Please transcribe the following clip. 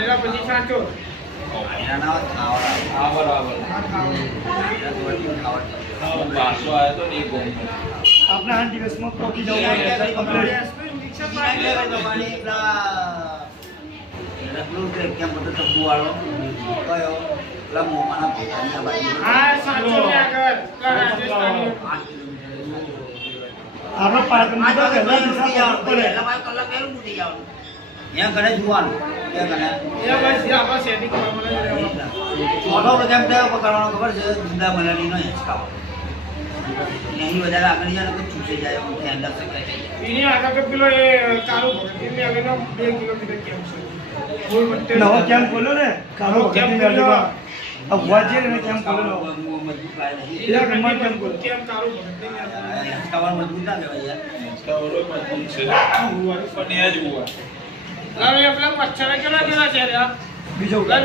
પાડેલા પછી સાચો એના ખાવા હા બરાબર પાછો આવ્યો તો નહીં ગોમ આપણા 8 દિવસમાં પહોંચી જવું પડે કમ્પ્લીટ કેમ બધો ટપ્પુ વાળો કયો પેલા મોમાના ભેટાની બાજુ હા સાચો ને આગળ રાજસ્થાની આપણે પાટણમાં તો પહેલા દિશા પડે ત્યાં ઘરે જોવાનું ત્યાં ઘરે એ બસ આપણા સેટિંગ પ્રમાણે ચોથો પ્રોગ્રામ કયો પકડવાનો ખબર છે જુદા મલાડીનો હિંચકાવો અહીં વધારે આગળ જાય તો છૂટી જાય ધ્યાન રાખશે એની આગળ તો પેલો એ કાળો ભગત એની આગળનો 2 કિલોમીટર કેમ છે નવો કેમ્પ ખોલ્યો ને કારો કેમ્પ ભગતની ખોલ્યો. મેળવીમાં. આ વાજે ને કેમ્પ ખોલ્યો મજબૂત લાગે નહીં એના ઘરમાં કેમ કાળો ભગત હિંચકાવાનું મજબૂત ના કહેવાય યાર મજબૂત છે પણ એ જ હોવા હવે પેલા મચ્છર કેટલા જેવા છે રે બીજો આ